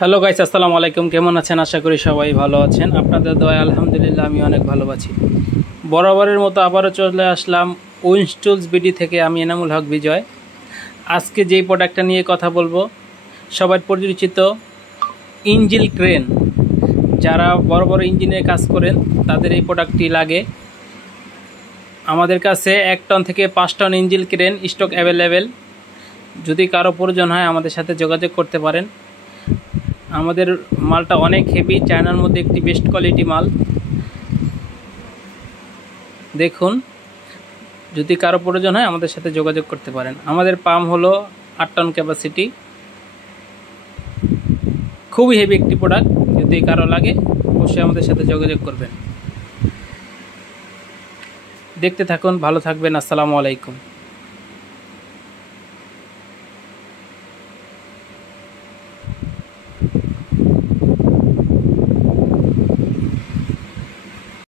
Hello guys, আসসালামু আলাইকুম। কেমন আছেন? আশা করি সবাই ভালো আছেন। আপনাদের দোয়ায় আলহামদুলিল্লাহ আমি অনেক ভালো আছি। বরাবরের মতো আবারও চলে আসলাম উইন্স টুলস বিডি থেকে। আমি এনামুল হক বিজয়। আজকে যেই প্রোডাক্টটা নিয়ে কথা বলবো, সবার পরিচিত ইঞ্জিল ক্রেন। যারা বড় বড় ইঞ্জিনের কাজ করেন তাদের এই প্রোডাক্টটি লাগে। আমাদের কাছে 1 টন থেকে 5 টন ইঞ্জিল ক্রেন স্টক অ্যাভেলেবেল। যদি কারো প্রয়োজন হয় আমাদের সাথে যোগাযোগ করতে পারেন। আমাদের মালটা অনেক হেভি, চায়নার মধ্যে একটি বেস্ট কোয়ালিটি মাল। দেখুন, যদি কারো প্রয়োজন হয় আমাদের সাথে যোগাযোগ করতে পারেন। আমাদের পাম্প হলো 8 টন ক্যাপাসিটি। খুবই হেভি একটি প্রোডাক্ট। যদি কারো লাগে অবশ্যই আমাদের সাথে যোগাযোগ করবেন। দেখতে থাকুন, ভালো থাকবেন। আসসালামু আলাইকুম।